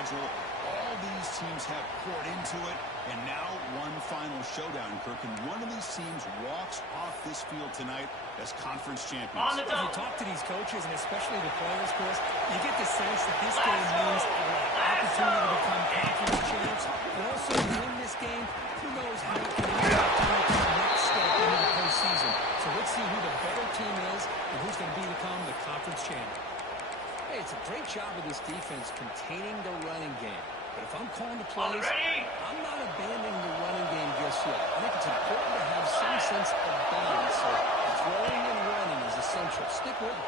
schedule. All these teams have poured into it, and now one final showdown, Kirk. And one of these teams walks off this field tonight as conference champions. If you talk to these coaches, and especially the players, Chris, you get the sense that this game means a lot. Opportunity to become conference champs, but also to win this game, who knows how it can impact the next step into the postseason. So let's see who the better team is and who's going to become the conference champ. Hey, it's a great job of this defense containing the running game. But if I'm calling the plays, I'm not abandoning the running game just yet. I think it's important to have some sense of balance. So throwing and running is essential. Stick with it.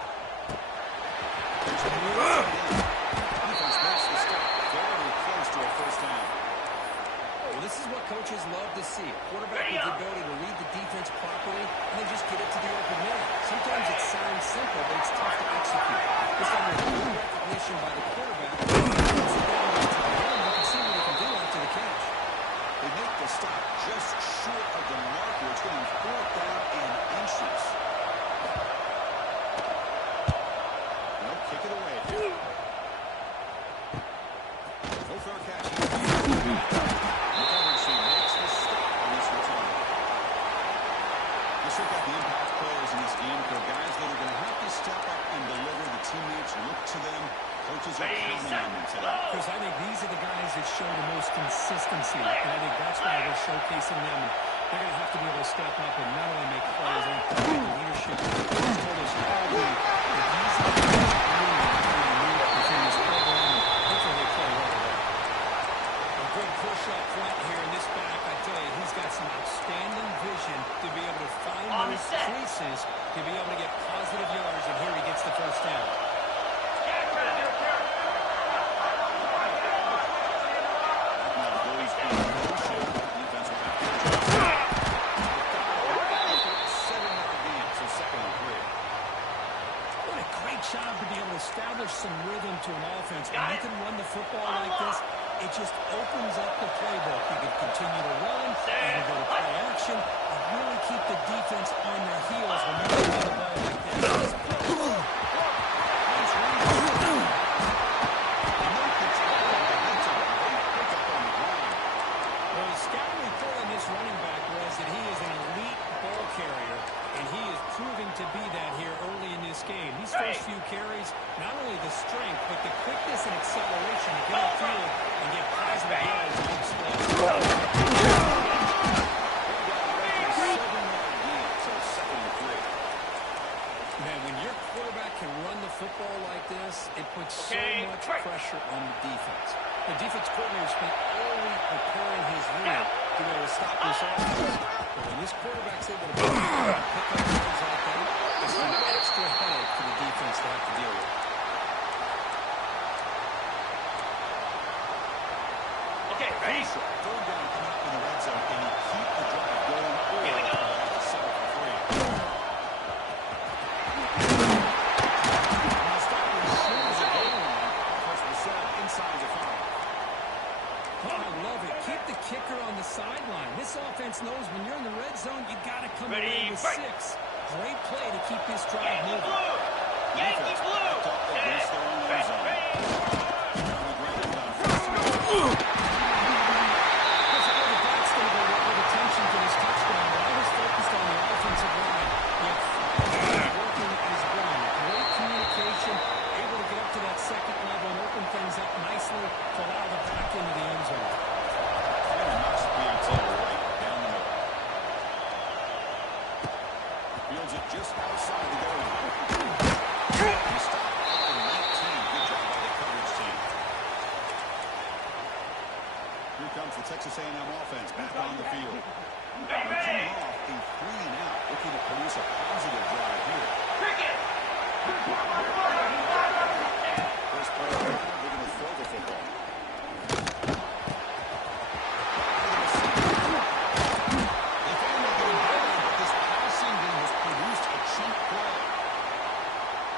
Defense makes the stop very close to a first down. Well, this is what coaches love to see. A quarterback with the ability to read the defense properly and then just get it to the open man. Sometimes it sounds simple, but it's tough to execute. This time with good recognition by the quarterback, you can see what he can do after the catch. They make the stop just short of the marker. It's getting 4th down in inches. Nope, kick it away. No fair catch. Let's look at the impact players in this game. For guys that are going to have to step up and deliver. The teammates look to them. Coaches are counting on them today. Because I think these are the guys that show the most consistency. And I think that's why we're showcasing them. They're going to have to be able to step up and not only make plays, but leadership. He's told us all week that these are the guys that really within this program. And hopefully they play well today. A good push up front here in this back. I tell you, he's got some outstanding vision to be able to find those creases to be able to get positive yards. And here he gets the first down. Establish some rhythm to an offense. When you can run the football like this, it just opens up the playbook. You can continue to run, you can go to play action, and really keep the defense on their heels when you run the ball like this. Well, the scouting report on this running back was that he is an elite ball carrier, and he is proving to be that here early in this game. These first few carries, not only the strength, but the quickness and acceleration to get upfield and get positive yards on the split. Man, when your quarterback can run the football like this, it puts so much pressure on the defense. The defense coordinator spent all week preparing his unit to be able to stop this offense. But when this quarterback's able to pick up yards like that, it's an extra headache for the defense to have to deal with. Okay, ready? Third down coming up in the red zone. Can you keep the drive going? Here we go. Settle for 3. Inside the 5. Oh, I love it. Keep the kicker on the sideline. This offense knows when you're in the red zone, you got to come away with 6. Great play to keep this drive moving. Yankee blue! Just outside the goal line. He stopped at the 19. Good job by the coverage team. Here comes the Texas A&M offense back on the field. They're coming off a 3-and-out, looking to produce a positive drive here. First play, they're going to throw the football.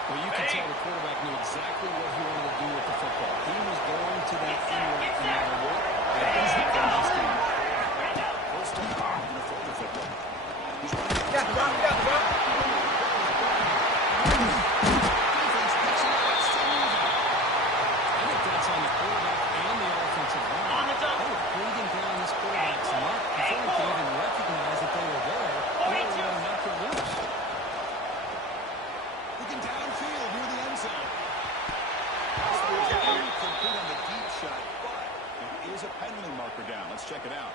Well, you can tell the quarterback knew exactly what he wanted to do with the football. He was going to that end route no matter what. That's the this game. First down, going to throw the football. He's running. I think that's on the quarterback. is a penalty marker down. Let's check it out.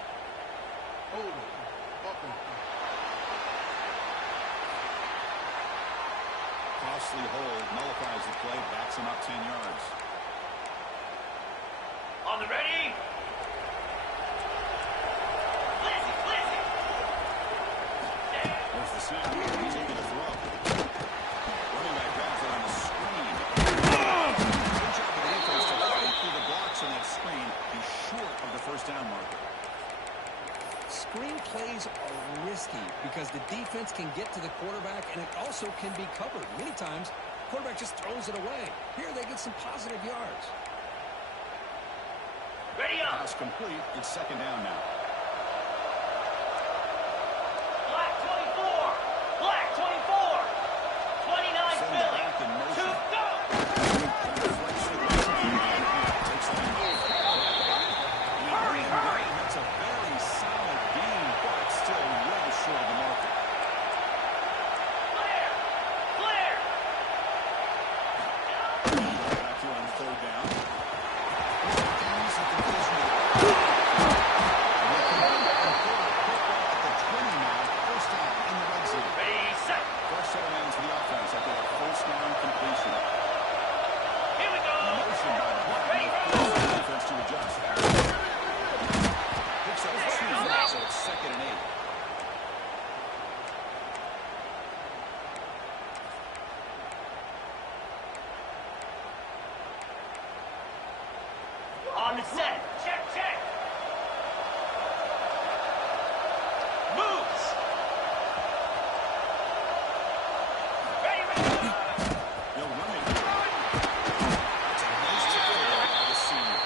Costly hold nullifies the play, backs him up 10 yards. On the ready. Blizzy. There's the snap. He's looking to throw. Running back grabs it on the screen. Good job of the defense to fight through the blocks on that screen. He's short of the first down marker. Screen plays are risky because the defense can get to the quarterback, and it also can be covered. Many times, the quarterback just throws it away. Here, they get some positive yards. Ready up. Pass complete. It's second down now. Black 24. Black 24. 29 Send it Philly. back in motion. To go. Hurry. That's a very solid game, but still well short of the marker. Clear. Back here on third down. Easy completion to the 20 now. First down in the red zone. Ready, set. Fresh set of hands for the offense after a first down completion. Here we go. Motion by the Ready, forces the defense to adjust. Picks up 2, so it's second and 8. On the set. Check. Moves. Ready. They'll run it. It's a nice tackle there by the senior.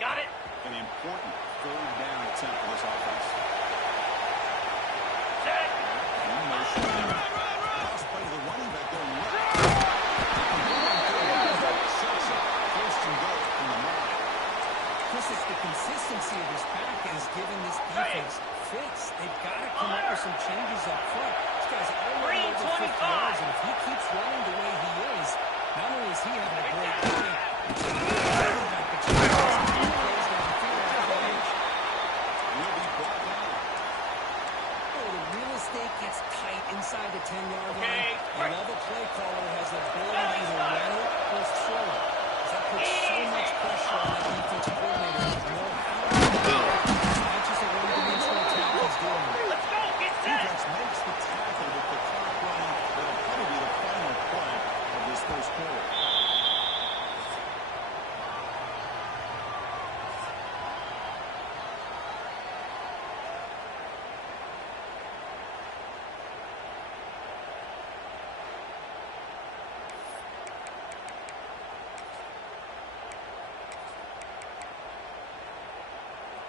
Got it. An important third down attempt for this offense. Set. In motion. Pass play to the running back going left. Sets up first and goal from the 9. Chris, it's the consistency of this pack is giving this defense fits. They've got to come up with some changes up front. This guy's already over 50 yards, and if he keeps running the way he is, not only is he having a great day, Will be brought down. the real estate gets tight inside the 10-yard line. Okay. I love a play caller has the ability to either run it or throw it. That puts so much pressure on that defensive coordinator to know how to do it. Not just a one-dimensional attack he's doing. Let's go. Get set. Defense makes the tackle with the clock running. That'll probably be the final play of this first quarter.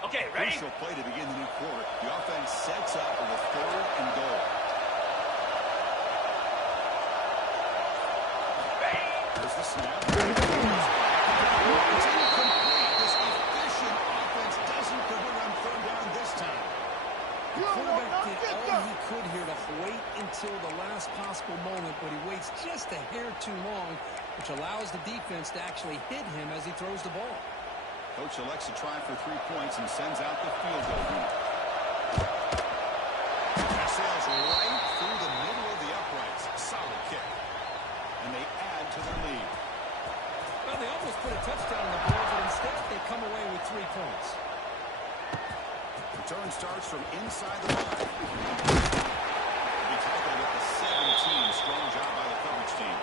Okay, ready? Crucial play to begin the new quarter. The offense sets up with a third and goal. There's the snap. It's incomplete. This efficient offense doesn't convert on third down this time. The quarterback did all he could here to wait until the last possible moment, but he waits just a hair too long, which allows the defense to actually hit him as he throws the ball. Coach elects to try for 3 points and sends out the field goal unit. That sails right through the middle of the uprights. Solid kick. And they add to their lead. Well, they almost put a touchdown on the board, but instead they come away with 3 points. Return starts from inside the line. He tackled at the 17. Strong job by the coverage team.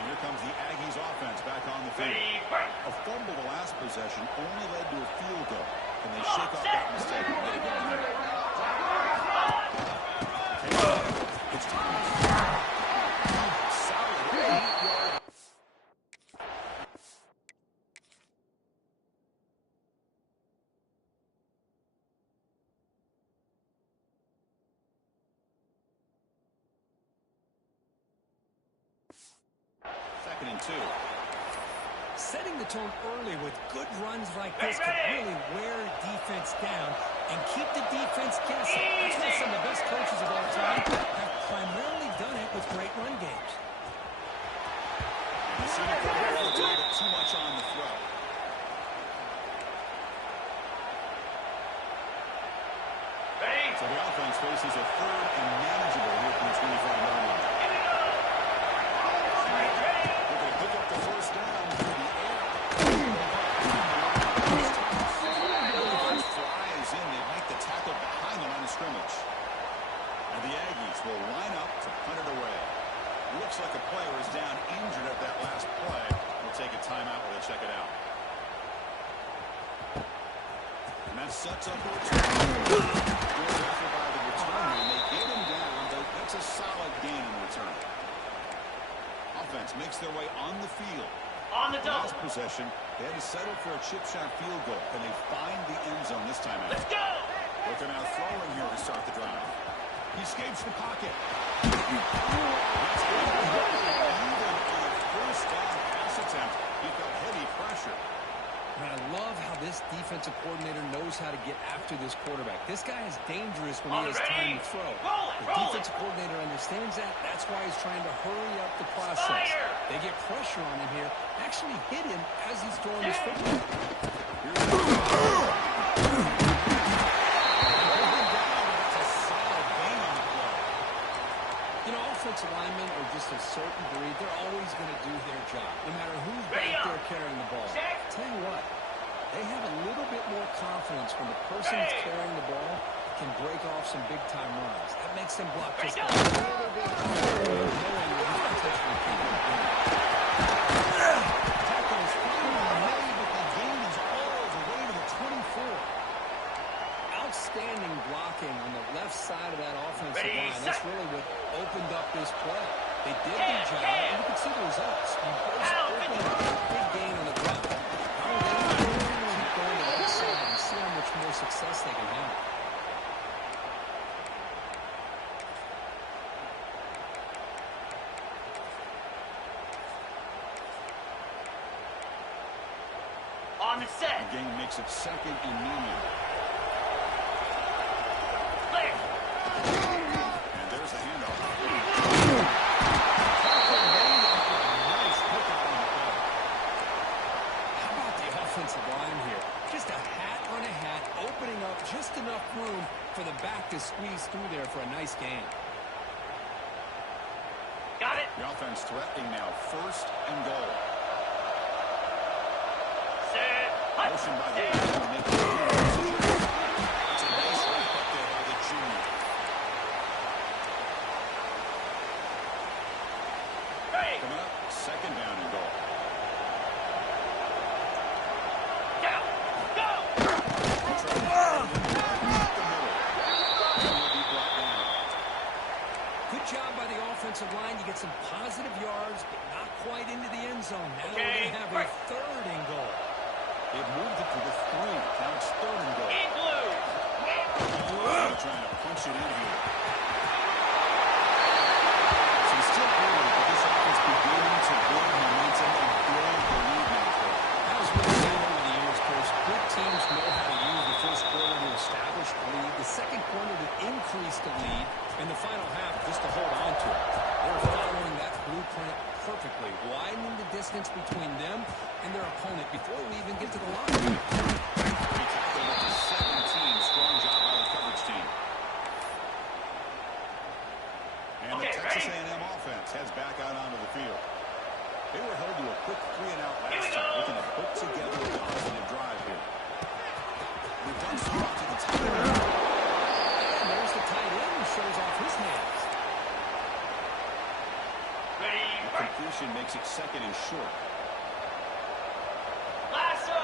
And here comes the Aggies offense back on the field. Ready, break. A fumble the last possession only led to a field goal. Can they shake off that mistake? It's time. Solid 8-yard. Second and 2. Setting the tone early with good runs like this can really wear defense down and keep the defense So the offense faces a third and manageable here from the 25-yard line. Here we go. Ready, ready. They're going to pick up the first down through the air. Defense flies in. They make the tackle behind the line of scrimmage. And the Aggies will line up to punt it away. Looks like a player is down injured at that last play. We'll take a timeout while they check it out. And that sets up the return. Good effort by the returner. They get him down, but that's a solid gain in the return. Offense makes their way on the field. On the double. Last possession, they had to settle for a chip shot field goal. Can they find the end zone this time out? Let's go. Looking out throwing here to start the drive. He escapes the pocket. That's good. Even on a first down pass attempt, he felt heavy pressure. And I love how this defensive coordinator knows how to get after this quarterback. This guy is dangerous when he has time to throw. The defensive coordinator understands that. That's why he's trying to hurry up the process. They get pressure on him here. Actually hit him as he's throwing his football. Offensive linemen are just a certain breed. They're always going to do their job, no matter who's back there carrying the ball. Tell you what, they have a little bit more confidence when the person who's carrying the ball can break off some big-time runs. That makes them block just a little bit harder. Tackle is finally made, but the gain is all the way to the 24. Outstanding blocking on the left side of that offensive line. That's really what opened up this play. They did their job, and you can see the results. You both opened up a big gain on the ground. How are they going to keep going to that side and see how much more success they can have? On the set. The game makes it second and medium. Clear. And there's the handoff. Nice pickup on the play. How about the offensive line here? Just a hat on a hat, opening up just enough room for the back to squeeze through there for a nice gain. Got it. The offense threatening now, first and goal. Set. Motion by the back to make it. It's a nice wrap up there by the junior. Ready. Coming up, second down and goal. Down. Go. Good job by the offensive line. You get some positive yards, but not quite into the end zone. Now they're going to have a third and goal. They've moved it to the 3. Now it's third and goal. In blue. They're trying to punch it in here. So it's still early, but this offense beginning to build momentum and build the lead now. That was what we've seen over the years, Coach. Good teams know how to use the first quarter to establish the lead, the second quarter to increase the lead, and the final half just to hold on to it. They're following that blueprint perfectly, widening the distance between them and their opponent before we even get to the line. He tackled up to 17. Strong job by the coverage team. And the Texas A&M offense heads back out onto the field. They were held to a quick 3-and-out last time, looking to put together a positive drive here. They've done so up to the tight end. And there's the tight end who shows off his hands. Ready. Completion makes it second and short. Lasso.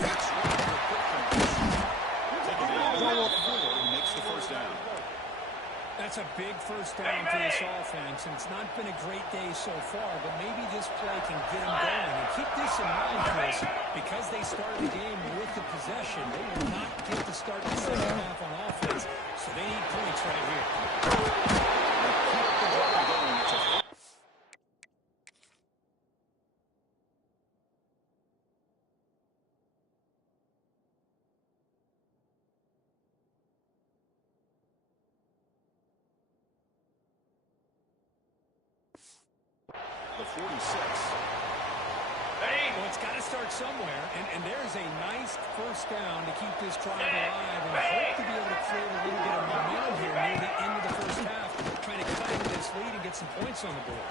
That's right for a quick conversion. Take it down. 4 makes the first down. That's a big first down for this offense, and it's not been a great day so far, but maybe this play can get them going. And keep this in mind, Chris, because they started the game with the possession, they will not get to start the second half on offense, so they need points right here. Keep the drive going to the 46. Ready? Well, it's got to start somewhere, and there's a nice first down to keep this drive alive and hope to be able to create a little bit of momentum here near the end of the first half, trying to cut into this lead and get some points on the board.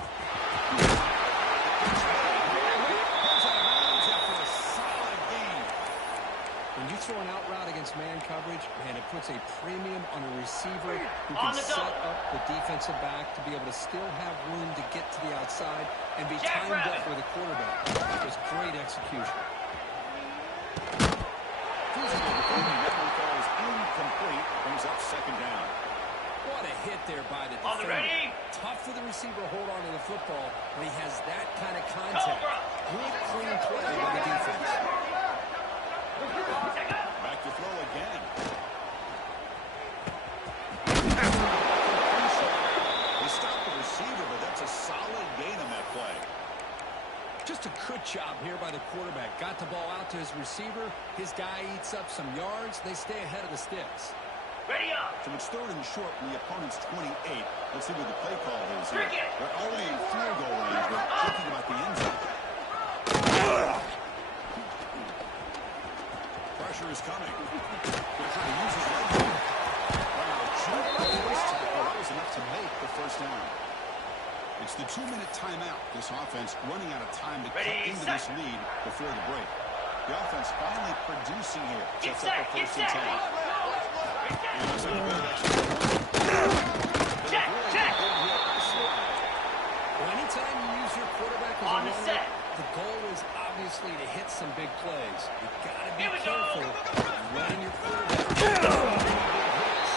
When you throw an out route against man coverage, man, it puts a premium on a receiver who can set up the defensive back to be able to still have room to get to the outside and be timed up with a quarterback. It was great execution. Falls incomplete. Brings up second down. What a hit there by the On the defender. ready? Tough for the receiver to hold on to the football when he has that kind of contact. Good, clean play by the defense. Back to throw again. They stopped the receiver, but that's a solid gain on that play. Just a good job here by the quarterback. Got the ball out to his receiver. His guy eats up some yards. They stay ahead of the sticks. Ready up. So it's third and short from the opponent's 28. Let's see what the play call is here. They're already in field goal range, but thinking about the end zone. Pressure is coming. They're trying to use his leg. That was enough to make the first down. It's the 2-minute timeout. This offense running out of time to cut into this lead before the break. The offense finally producing here. Sets up a first and 10. Check. Well, anytime you use your quarterback as a runner, the goal is obviously to hit some big plays. You've got to be careful when your quarterback hits.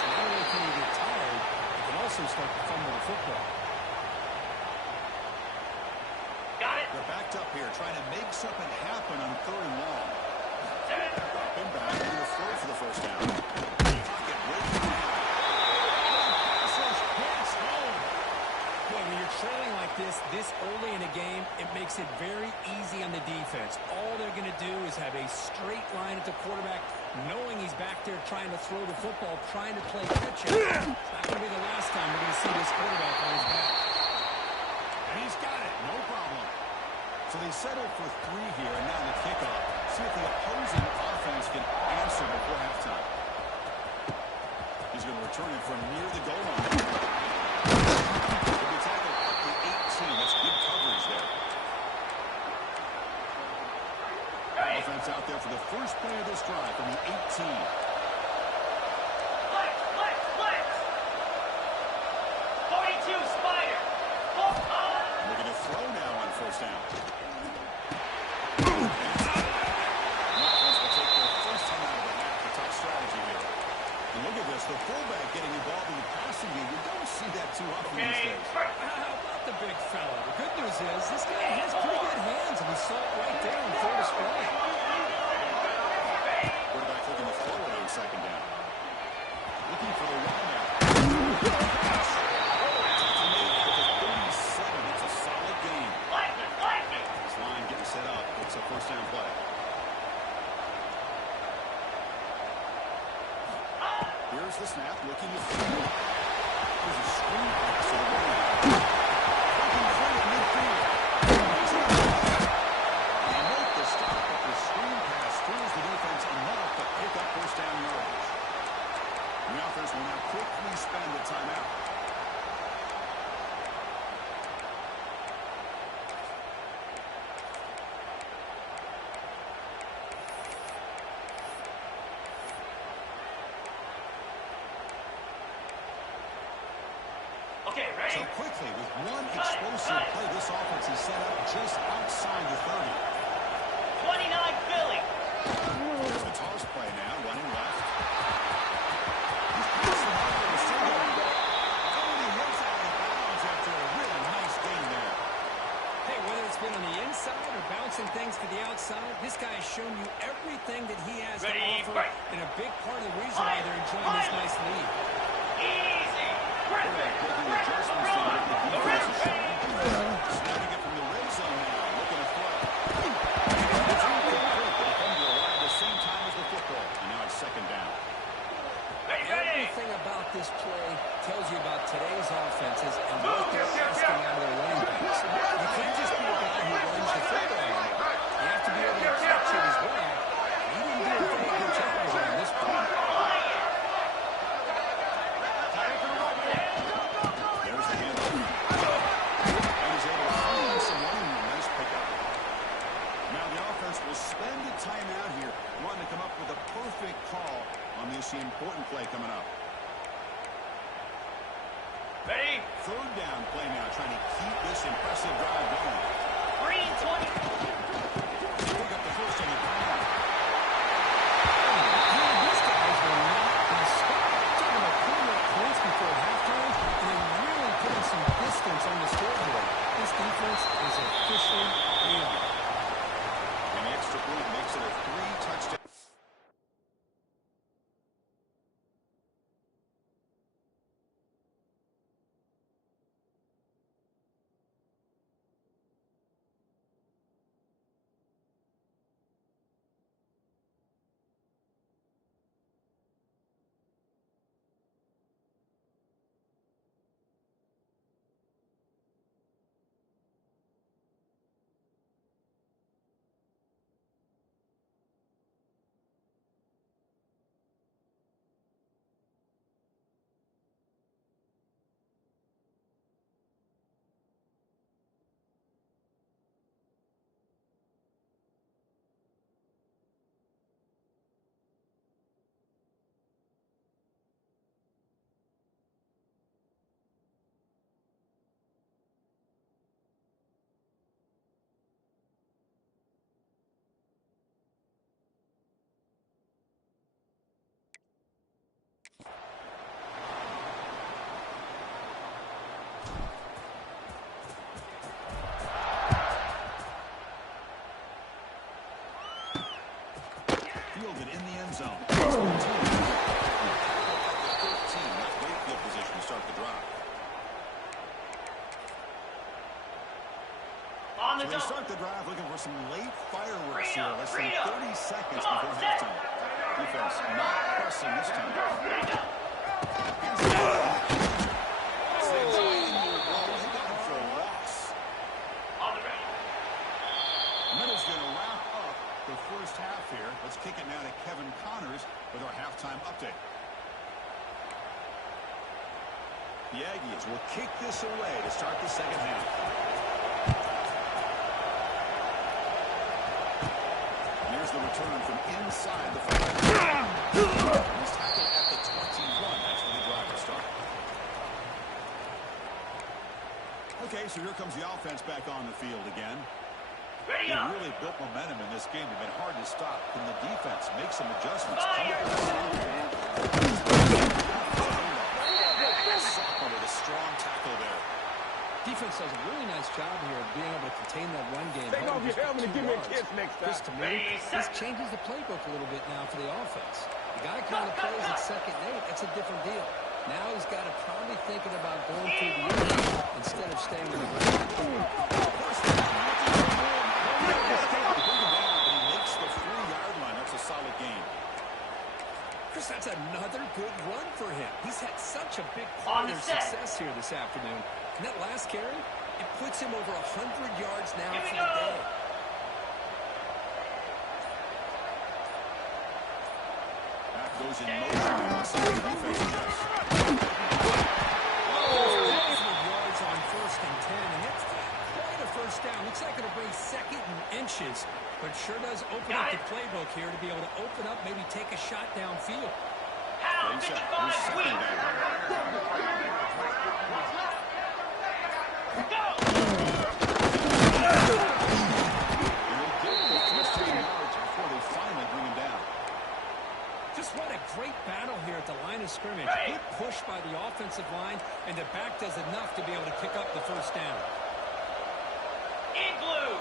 Not only can he get tired, he can also start to fumble the football. Got it. They're backed up here, trying to make something happen on third and long. Dropping back, going to throw for the first down. Pocket breaking down. Boy, when you're trailing like this early in a game, it makes it very easy on the defense. All they're going to do is have a straight line at the quarterback, knowing he's back there trying to throw the football, trying to play catch-up. It's not going to be the last time we're going to see this quarterback on his back. And he's got it, no problem. So they settle for 3 here, and now the kickoff. See if the opposing offense can answer before halftime. He's going to return it from near the goal line. He'll be tackled at the 18. That's good coverage there. Offense out there for the first play of this drive from the 18. Flex. 42 Spider. Looking to throw now on first down. Look at this, the fullback getting involved in the passing game. You don't see that too often these days. How about the big fella? The good news is this guy has pretty good hands, and we saw it right there in full display. Quarterback looking to throw it on second down. Looking for the run now. That's a solid game. This line getting set up. It's a first down play. Here's the snap, looking to throw. There's a screen pass to the right. Looking to throw at midfield. They make the stop, but the screen pass throws the defense enough to pick up first down yardage. The offense will now quickly spend the timeout. Okay, ready? So quickly, with one explosive play, this offense is set up just outside the 30. 29 Philly. There's the toss play now, running left. He's passing over the single. Tony hits out of bounds after a really nice game there. Hey, whether it's been on the inside or bouncing things to the outside, this guy has shown you everything that he has to offer, and a big part of the reason why they're enjoying this nice lead. Easy. Perfect. Making adjustments to make the defense is showing. Snapping it from the red zone now, looking to throw. It's incomplete. The defender arrived at the same time as the football, and now it's second down. Everything about this play tells you about today's offenses and what they're asking out of their running backs. You can't just be a guy who runs the football. it as well. He didn't do a very good job of it on this play. There's the handoff. And he's able to find some running room. Nice pickup. Now the offense will spend a timeout here, wanting to come up with a perfect call on this important play coming up. Ready? Third down play now, trying to keep this impressive drive going. 3:20. Pick up the first on the ground. These guys were not going to stop. Talking about putting up points before halftime and then really putting some distance on the scoreboard. This defense is officially real. And the extra point makes it a 3-touchdown. Fielded in the end zone. 13. Not great field position to start the drive. On the So they double. start the drive looking for some late fireworks here. Freedom, Less than freedom. 30 seconds Come on, before set. halftime. Defense not pressing this time. On the ready. Middle's going to wrap up the first half here. Let's kick it now to Kevin Connors with our halftime update. The Aggies will kick this away to start the second half. Here's the return from inside the 5. He's tackled at the 21. That's where the drive will start. Okay, so here comes the offense back on the field again. Ready They up. really built momentum in this game. They've been hard to stop. Can the defense make some adjustments? Fire! Sock with a strong tackle there. Defense does a really nice job here of being able to contain that run game. Take off your helmet and give me a kiss next time. This, to me, this changes the playbook a little bit now for the offense. You got to call the plays at second and 8. That's a different deal. Now he's got to probably thinking about going through the air instead of staying on the ground. He makes the 3-yard line. That's a solid gain. Chris, that's another good run for him. He's had such a big On part the of set. success here this afternoon. And that last carry, it puts him over 100 yards now Here we for go. the day. That goes in motion. Inside the defense chest. Yards on 1st and 10, and that's quite a first down. Looks like it'll bring second and inches, but sure does open up the playbook here to be able to open up, maybe take a shot downfield. How? He's 55 second win. down. Go. They'll get the 15 yards before they finally bring him down. Just what a great battle here at the line of scrimmage. Right. Good push by the offensive line, and the back does enough to be able to pick up the first down. Igloo.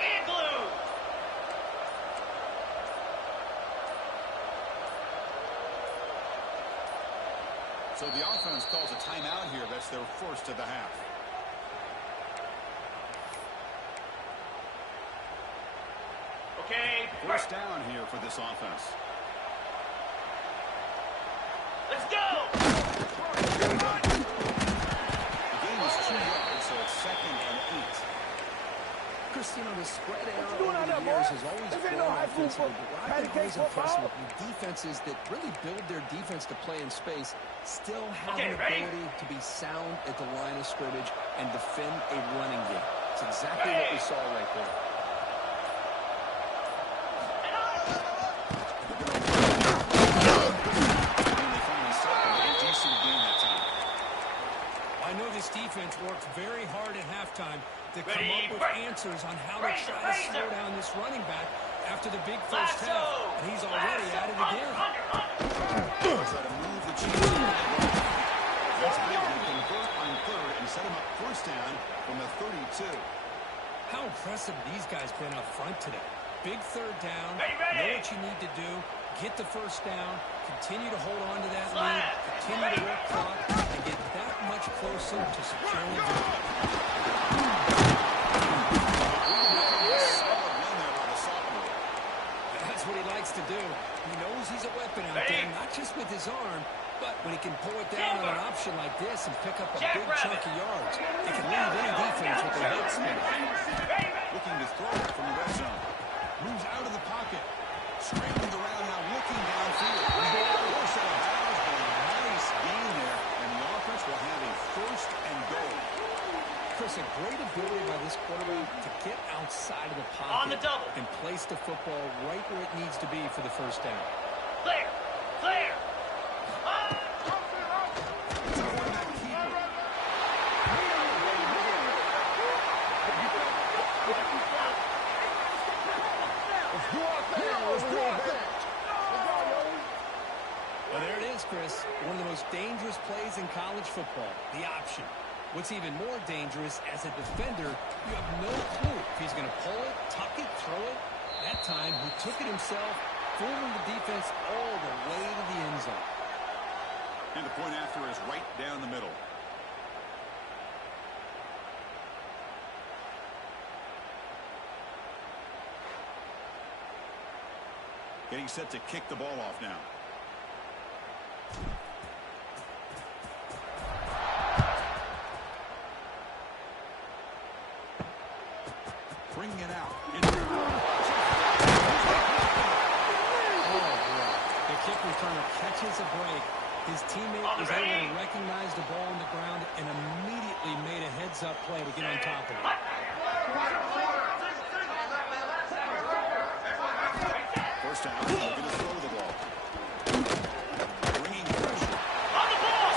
Igloo. So the offense calls a timeout here. That's their first of the half. Okay. First down here for this offense. Let's go. The gain is 2 yards, so it's second and 8. Chris, you know, the spread era What you doing over out the there, years boy? has always This ain't grown no high school offensively, but what I've patty been cake always impressed football. with defenses that really build their defense to play in space still have Okay, an ready? ability to be sound at the line of scrimmage and defend a running game. It's exactly what we saw right there. I know this defense worked very hard at halftime to come up with answers on how to try to slow down this running back after the big first half, and he's already at it again. Try to move the Chiefs. That's big. They convert on third and set him up first down from the 32. How impressive these guys been up front today. Big third down, Ready? know what you need to do, get the first down, continue to hold on to that lead, continue to work clock, and get that much closer to securing the victory. Solid win there by the sophomore. That's what he likes to do. He knows he's a weapon out there, not just with his arm, but when he can pull it down on an option like this and pick up a big chunk of yards, it can leave any defense with their head spinning. Looking to throw it from the red zone. Moves out of the pocket. Scrambling around now, looking downfield. Force out of bounds, but a nice gain there, and the offense will have a first and goal. Chris, a great ability by this quarterback to get outside of the pocket On the double. and place the football right where it needs to be for the first down. Clear! Clear! Well, there it is, Chris. One of the most dangerous plays in college football, the option. What's even more dangerous, as a defender, you have no clue if he's going to pull it, tuck it, throw it. That time, he took it himself, fooling the defense all the way to the end zone. And the point after is right down the middle. Getting set to kick the ball off now. Bringing it out. The kick returner catches a break. His teammate was able to recognize the ball on the ground and immediately made a heads-up play to get on top of it. First down, looking to throw the ball. Bringing pressure. On the ball!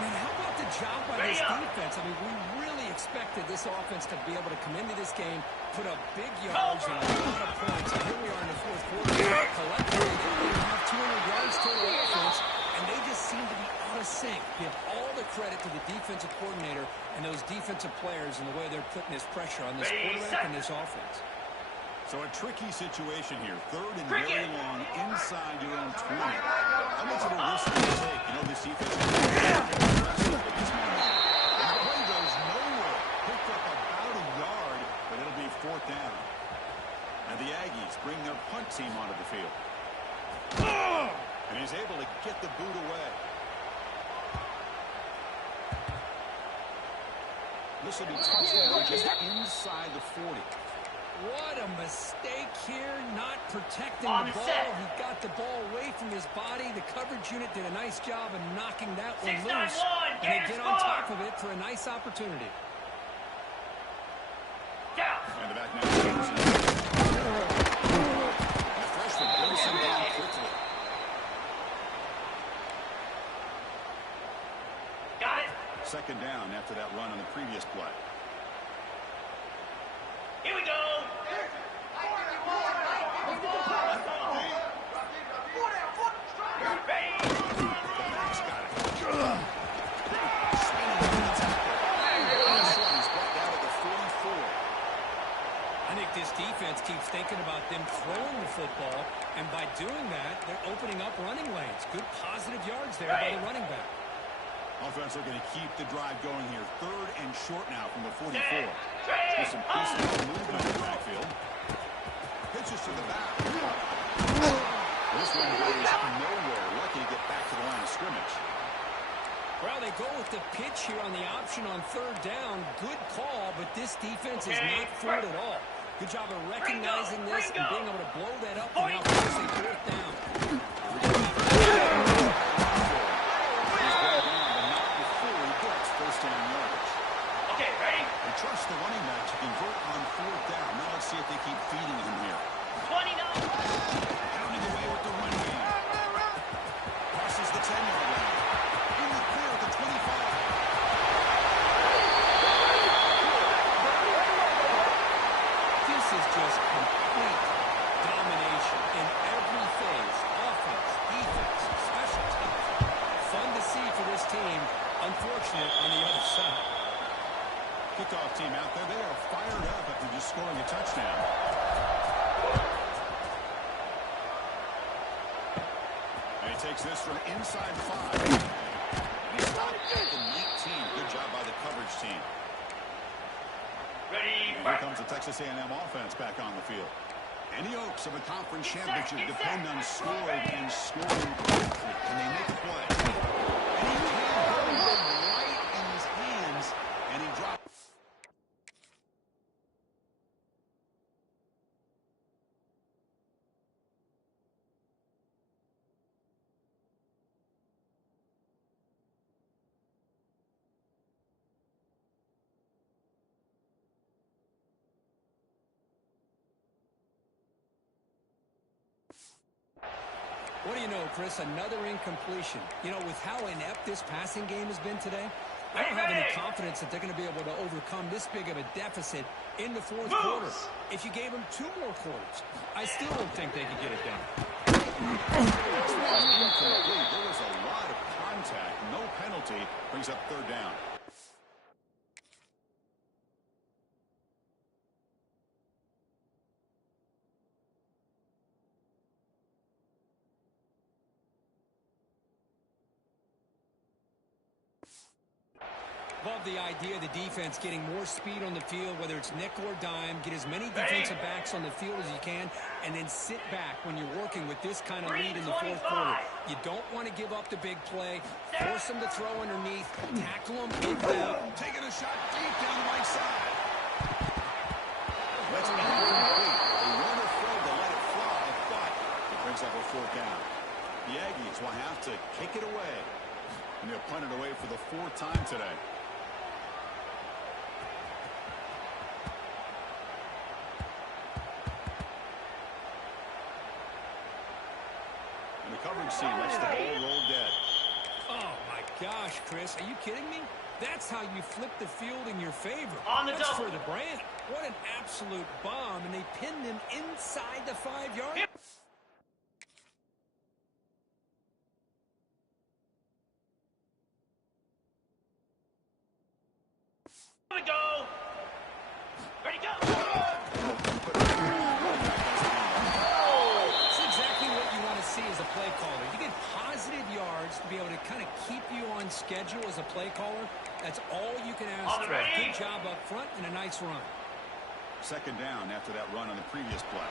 Man, how about the job by this defense? I mean, we really expected this offense to be able to come into this game, put up big yards and a lot of points. And here we are in the fourth quarter. Collectively, they don't even have 200 yards total offense, and they just seem to be out of sync. Give all the credit to the defensive coordinator and those defensive players and the way they're putting this pressure on this quarterback and this offense. So a tricky situation here. Third and very long inside your own 20. How much of a risk do you take? You know, this defense is aggressive at this moment. And the play goes nowhere. Picked up about a yard, but it'll be fourth down. And the Aggies bring their punt team onto the field. And he's able to get the boot away. This will be touchdown just inside the 40. What a mistake here, not protecting On the ball. set. He got the ball away from his body. The coverage unit did a nice job of knocking that one 6-9-1, loose. And they Gators get on score. top of it for a nice opportunity. Down! And the back now. The freshman brings him down quickly. Got it! Second down after that run on the previous play. Here we go! Ready! The back's got it. Spinning on the tackle. This one's brought down at the 44. I think this defense keeps thinking about them throwing the football, and by doing that, they're opening up running lanes. Good positive yards there by the running back. Offense looking to keep the drive going here. Third and short now from the 44. Ready! With some decent movement in the backfield. Pitches to the back. This one goes nowhere. Lucky to get back to the line of scrimmage. Well, they go with the pitch here on the option on third down. Good call, but this defense is not fooled at all. Good job of recognizing this and being able to blow that up and now force a fourth down. First down yardage. Okay, ready? They trust the running back to convert on fourth down. Now let's see if they keep feeding him here. 29. Pounding away with the run game. Crosses the 10-yard line. In the clear at the 25. This is just complete domination in every phase. Offense, defense, special teams. Fun to see for this team. Unfortunate on the other side. Kickoff team out there. They are fired up after just scoring a touchdown. And he takes this from inside 5. He stopped at the 19. Good job by the coverage team. Ready? Here comes the Texas A&M offense back on the field. Any hopes of a conference championship depend on scoring and scoring quickly. Can they make a play? And he had it right in his hands, and he dropped. What do you know, Chris? Another incompletion. You know, with how inept this passing game has been today, I don't have any confidence that they're going to be able to overcome this big of a deficit in the fourth quarter. If you gave them 2 more quarters, I still don't think they could get it done. Incomplete. There was a lot of contact. No penalty. Brings up third down. Love the idea of the defense getting more speed on the field, whether it's nickel or dime. Get as many defensive backs on the field as you can, and then sit back when you're working with this kind of lead in the fourth quarter. You don't want to give up the big play. Force them to throw underneath. Tackle them inbound. Taking a shot deep down the right side. That's incomplete. They weren't afraid to let it fly, but it brings up a fourth down. The Aggies will have to kick it away. And they'll punt it away for the 4th time today. And the coverage team lets the ball roll dead. Oh, my gosh, Chris. Are you kidding me? That's how you flip the field in your favor. On the That's double. for the brand. What an absolute bomb, and they pinned him inside the 5-yard. Here we go. Ready, go. That's exactly what you want to see as a play caller. You get positive yards to be able to kind of keep you on schedule as a play caller. That's all you can ask for. Good job up front and a nice run. Second down after that run on the previous play.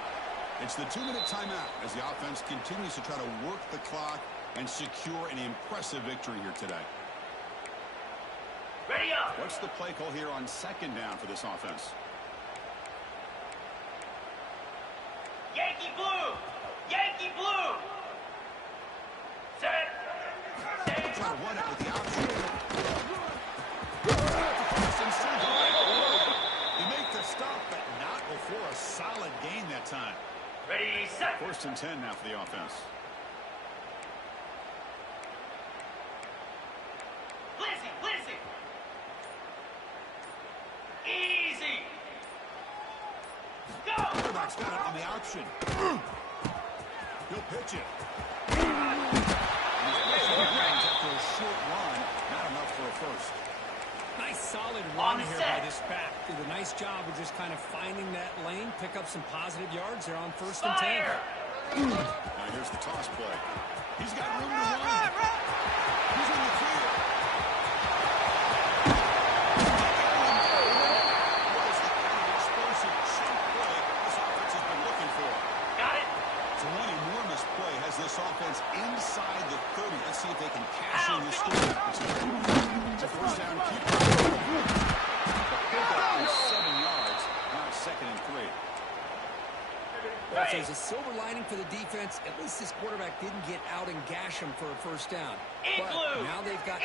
It's the 2-minute timeout as the offense continues to try to work the clock and secure an impressive victory here today. Ready up. What's the play call here on second down for this offense? Yankee blue. Yankee blue. Set. Set. Try to run it with the option. They make the stop, but not before a solid gain that time. Ready, set. 1st and 10 now for the offense. Lizzie, Lizzie. Easy. Go. Quarterback's got it on the option. He'll pitch it. After a short run, not enough for a first. Nice solid On run the here set. by this back. Did a nice job of just kind of finding that lane, pick up some positive yards there on 1st and 10. Fire. Now here's the toss play. He's got room to run. He's in the field. What is the kind of explosive chunk play this offense has been looking for? Got it. So one enormous play has this offense inside the 30. Let's see if they can cash in this scoring opportunity. First down, keep it. The pickup is 7 yards. Now 2nd and 3. Well, if there's a silver lining for the defense, at least this quarterback didn't get out and gash him for a first down. But now they've got